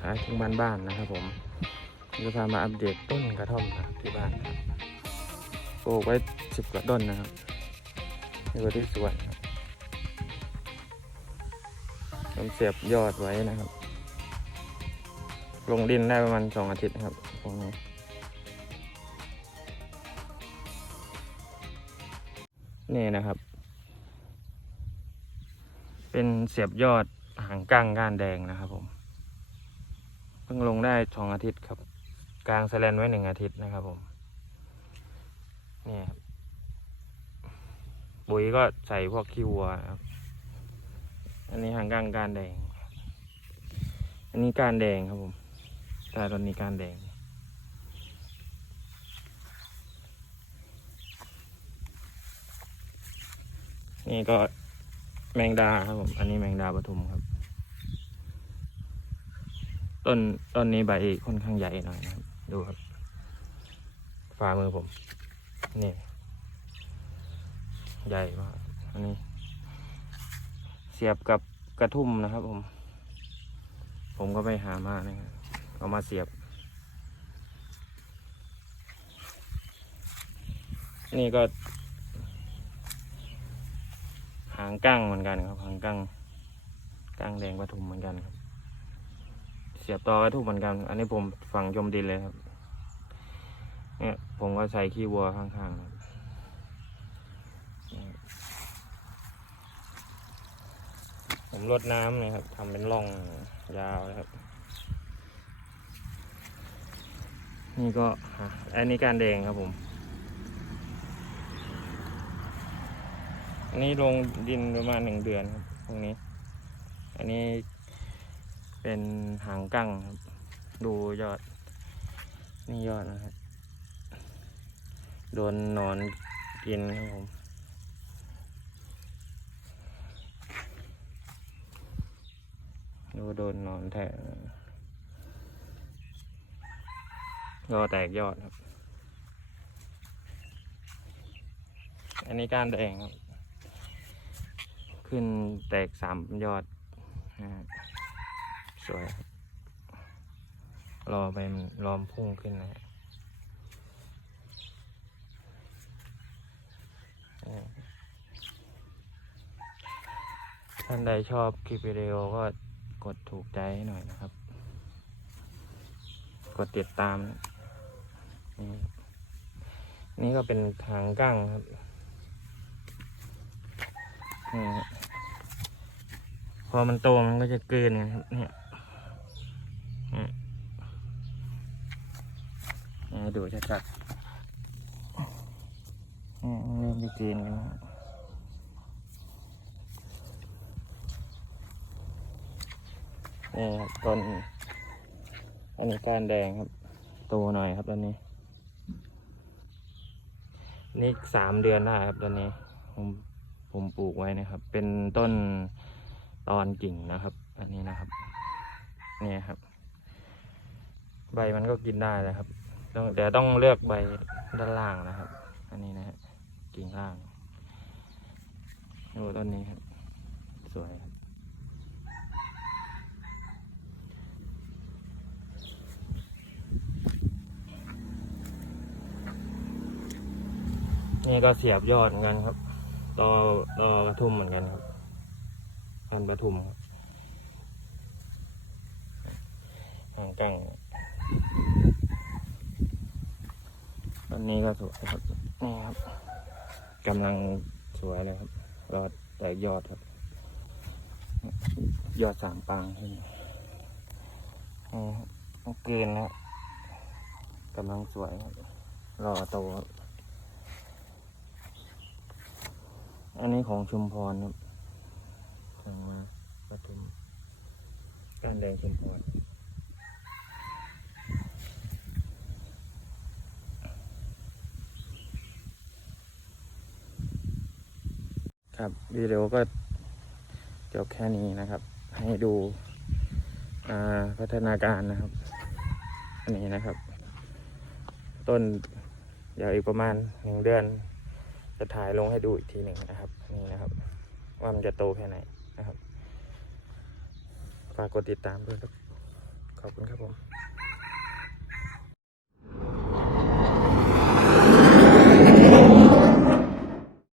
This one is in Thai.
ขายถึงบ้านบ้านนะครับผมจะพามาอัปเดตต้นกระท่อมนะครับที่บ้านครับปลูกไว้สิบกว่าต้นนะครับนี่ก็ที่สวนครับผมเสียบยอดไว้นะครับ ลงดินได้ประมาณสองอาทิตย์นะครับพวกนี้นี่นะครับ เป็นเสียบยอดหางก้างก้านแดงนะครับผม เพิ่งลงได้สองอาทิตย์ครับ กลางแสลนไว้หนึ่งอาทิตย์นะครับผมนี่ครับปุ๋ยก็ใส่พวกขี้วัวครับ อันนี้หางก้างกานแดง อันนี้กานแดงครับผมแต่ตอนนี้กานแดง นี่ก็แมงดาครับผม อันนี้แมงดาปทุมครับ ต้นต้นนี้ใบค่อนข้างใหญ่หน่อยนะครับ ดูครับฝ่ามือผม นี่ ใหญ่มาก อันนี้ เสียบกับกระทุ่มนะครับผม ผมก็ไปหามานะครับเอามาเสียบ นี่ก็ หางกั้งเหมือนกันครับ หางกั้งกั้งแดงปทุมเหมือนกันครับ สียบต่อกระทุ่มเหมือนกัน อันนี้ผมฝังจมดินเลยครับ เนี่ยผมก็ใส่ขี้วัวข้างๆครับผมรดน้ำนะครับทำเป็นร่องยาวนะครับ นี่ก็อันนี้การแดงครับผม อันนี้ลงดินประมาณหนึ่งเดือนครับตรงนี้ อันนี้ เป็นหางกั้งครับดูยอด นี่ยอดนะครับ โดนนอนกินครับผมดูโดนนอนแทะยอดแตกยอดครับ อันนี้ก้านแดงครับ ขึ้นแตกสามยอดนะฮะ สวย รอไปรอมพุ่งขึ้นนะฮะท่านใดชอบคลิปวิดีโอก็กดถูกใจให้หน่อยนะครับ กดติดตาม นี่นี่ก็เป็นทางกั้งครับพอมันโตมันก็จะเกินนะครับเนี่ย เนี่ยดูชัดๆเนี่มันเริ่มจะกินแล้วนี่ครับต้นอันนี้ก้านแดงครับโตหน่อยครับตอนนี้ นี่สามเดือนได้ครับตอนนี้ ผมผมปลูกไว้นะครับ เป็นต้นตอนกิ่งนะครับ อันนี้นะครับ นี่ครับ ใบมันก็กินได้แล้วครับ เดี๋ยวต้องเลือกใบด้านล่างนะครับ อันนี้นะฮะกิ่งล่างดูต้นนี้ครับ สวยครับนี่ก็เสียบยอดเหมือนกันครับ รอรอกระทุ่มเหมือนกันครับพันธุ์ปทุมครับหางกัง ต้นนี้ก็สวยครับ นี่ครับกำลังสวยเลยครับรอแตกยอดครับ ยอดสามปังขึ้นนี่ครับต้อเกินแล้วกำลังสวยครับรอโตครับอันนี้ของชุมพรครับสั่งมาปทุมกานแดงชุมพร ครับวิดีโอก็จบแค่นี้นะครับ ให้ดูพัฒนาการนะครับ อันนี้นะครับ ต้นเดี๋ยวอีกประมาณหนึ่งเดือน จะถ่ายลงให้ดูอีกทีหนึ่งนะครับ นี่นะครับ ว่ามันจะโตแค่ไหนนะครับฝากกดติดตามด้วยครับขอบคุณครับผม